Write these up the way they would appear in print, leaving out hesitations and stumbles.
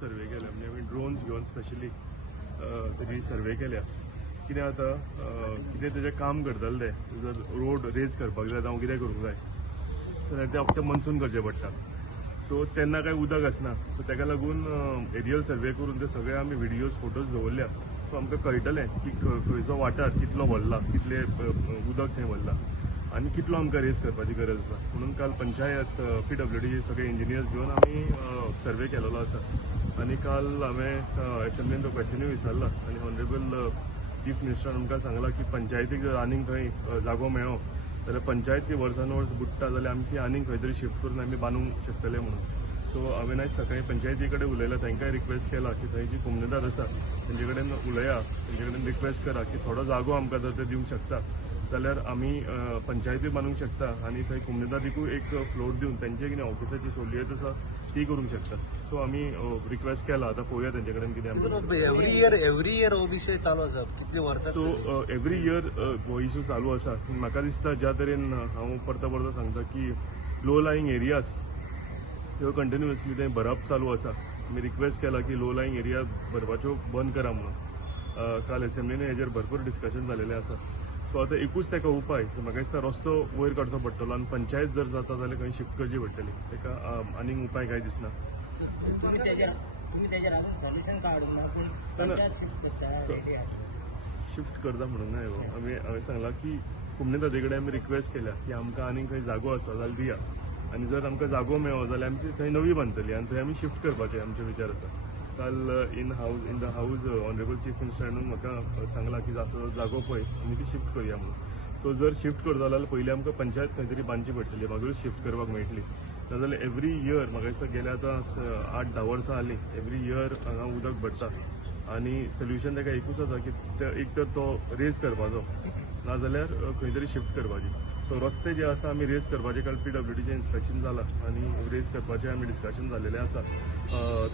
सर्वे केल्या म्हणजे आमी ड्रोन्स घेवन स्पेशली तेजी सर्वे केल्या कितें आता कितें तेजें काम करतले ते जर रोड रेज करपाक जाय जावं कितें करूंक जाय जाल्यार ते आफ्टर मनसून करचें पडटा सो तेन्ना काय उदक आसना सो ताका लागून एरियल सर्वे करून ते सगळे आमी व्हिडियोज फोटोज दवरल्या सो आमकां कळटलें की खंयचो वाठार कितलो व्हडला कितले उदक थंय व्हरला आनी कितलो आमकां रेस करपाची गरज आसा म्हणून काल पंचायत PWD सगळे इंजिनियर्स घेवन आमी सर्वे केलेलो आसा आनी काल हांवें एसेंब्लीन तो क्वेश्चनूय विचारला आनी ऑनरेबल चीफ मिनिस्टरान आमकां सांगला की पंचायतीक जर आनीक खंय जागो मेळ्ळो जाल्यार पंचायत ती वर्सान वर्स बुडटा जाल्यार आमी ती आनीक खंय तरी शिफ्ट करून आमी बांदूंक शकतले म्हणून सो हांवें आयज सकाळीं पंचायती कडेन उलयलां तांकांय रिक्वेस्ट केला की थंय जी कोमनेदार आसा तेंचे कडेन उलया तेंचे कडेन रिक्वेस्ट करा की थोडो जागो आमकां जर ते दिवंक शकता जाल्यार आमी पंचायती बांदूंक शकता आनी थंय कोमनेदारीकूय एक फ्लोर दिवन तेंचे कितें ऑफिसाची सोलियत आसा ती करूंक शकता सो आमी रिक्वेस्ट केला आतां पळोवया तेंचे कडेन कितें एवरी इयर हो विषय चालू आसा कितले वर्सां सो एवरी इयर हो इशू चालू आसा म्हाका दिसता ज्या तरेन हांव परतो परतो सांगता की लो लायिंग एरियाज ह्यो कंटिन्युअसली थंय भरप चालू आसा आमी रिक्वेस्ट केला की लो लायिंग एरिया भरपाच्यो बंद करा म्हणून काल एसेंब्लीन हेजेर भरपूर डिस्कशन जालेलें आसा सो आतां एकूच ताका उपाय म्हाका दिसता रस्तो वयर काडचो पडटलो आनी पंचायत जर जाता जाल्यार खंय शिफ्ट करची पडटली ताका आनीक उपाय कांय दिसना शिफ्ट करता म्हणून ना हांवें सांगलां की कोमनेदादी कडेन आमी रिक्वेस्ट केल्या की आमकां आनीक खंय जागो आसा जाल्यार दिया आनी जर आमकां जागो मेळ्ळो जाल्यार आमी थंय नवी बांदतली आनी थंय आमी शिफ्ट करपाचे आमचे विचार आसा काल in the house honourable chief मिनिस्टरान म्हाका सांगलां की असो जागो पळय आमी ती शिफ्ट करुया म्हणून सो जर शिफ्ट करता जाल्यार पयलीं आमकां पंचायत खंय तरी बांदची पडटली मागीर शिफ्ट करपाक मेळटली नाजाल्यार एवरी इयर म्हाका दिसता गेल्या आतां 8-10 वर्सां जालीं एवरी इयर हांगा उदक भरता आनी सोल्युशन ताका एकूच आसा की एक तर तो रेज करपाचो नाजाल्यार खंय तरी शिफ्ट करपाची सो रस्ते जे आसा आमी रेज करपाचे काल PWDचें इन्स्पेक्शन जालां आनी रेज करपाचें आमी डिस्कशन जाल्लेलें आसा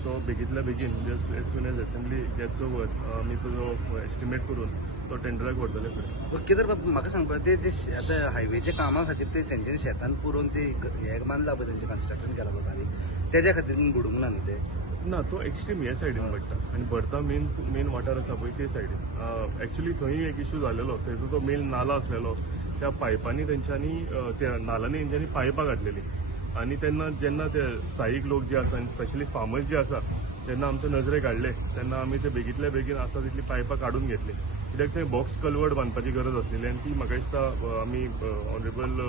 तो बेगींतल्या बेगीन म्हणजे as soon as assembly gets over आमी तुजो एस्टिमेट करून तो टेंडराक व्हरतले फुडें केदार बाबा म्हाका सांगपा ते आतां हायवेच्या कामा खातीर ते तेंच्यांनी शेतान पुरोवन ते हे बांदला पळय तेंचें कन्स्ट्रक्शन केलां पळय बारीक तेज्या खातीर बुडूंक ना न्ही ते ना तो एक्स्ट्रीम ह्या सायडीन पडटा आनी भरता मेन वाठार आसा पळय ते सायडीन एक्चुली थंय एक इश्यू जालेलो थंयचो तो मेन नाला आसलेलो त्या पायपांनी तेंच्यांनी त्या नाल्यांनी तेंच्यांनी पायपां घातलेली आनी तेन्ना जेन्ना ते स्थायीक लोक जे आसा आनी स्पेशली फार्मर्स जे आसा तेन्ना आमचे नजरेक हाडले तेन्ना आमी ते बेगींतल्या बेगीन आसा तितली पायपां काडून घेतली कित्याक थंय बॉक्स कल्वर्ट बांदपाची गरज आसलेली आनी ती म्हाका दिसता आमी ऑनरेबल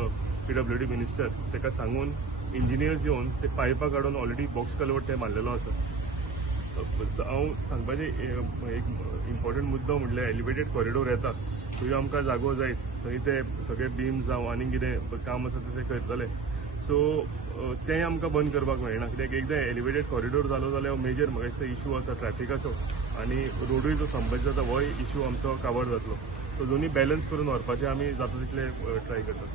PWD मिनिस्टर ताका सांगून इंजिनियर्स येवन ते पायपां काडून ऑलरेडी बॉक्स कल्वर्ट ते बांदलेलो आसा हांव सांगपाचें एक इम्पॉर्टंट मुद्दो म्हणल्यार एलिवेटेड कॉरिडोर येता थंय आमकां जागो जायच थंय ते सगळे बीम्स जावं आनी कितें काम आसा ते करतले सो तें आमकां बंद करपाक मेळना कित्याक एकदां एलिवेटेड कॉरिडोर जालो जाल्यार मेजर म्हाका दिसता इशू आसा ट्रॅफिकाचो आनी रोडूय जो संबंद जाता होय इशू आमचो काबार जातलो सो दोनी बॅलन्स करून व्हरपाचें आमी जाता तितले ट्राय करतात